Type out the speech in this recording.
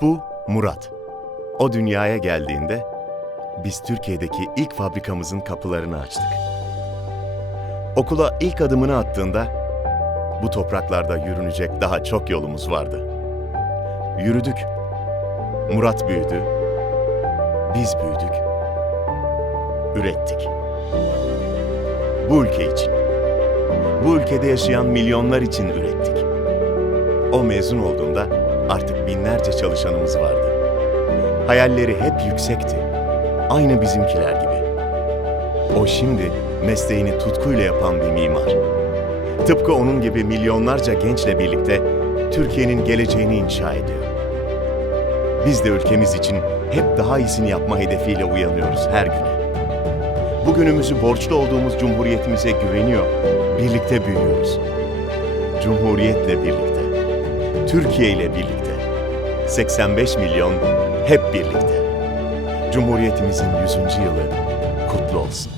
Bu Murat. O dünyaya geldiğinde biz Türkiye'deki ilk fabrikamızın kapılarını açtık. Okula ilk adımını attığında bu topraklarda yürünecek daha çok yolumuz vardı. Yürüdük. Murat büyüdü. Biz büyüdük. Ürettik. Bu ülke için. Bu ülkede yaşayan milyonlar için ürettik. O mezun olduğunda artık binlerce çalışanımız vardı. Hayalleri hep yüksekti. Aynı bizimkiler gibi. O şimdi mesleğini tutkuyla yapan bir mimar. Tıpkı onun gibi milyonlarca gençle birlikte Türkiye'nin geleceğini inşa ediyor. Biz de ülkemiz için hep daha iyisini yapma hedefiyle uyanıyoruz her güne. Bugünümüzü borçlu olduğumuz cumhuriyetimize güveniyor, birlikte büyüyoruz. Cumhuriyetle birlikte, Türkiye ile birlikte, 85 milyon hep birlikte. Cumhuriyetimizin 100. yılı kutlu olsun.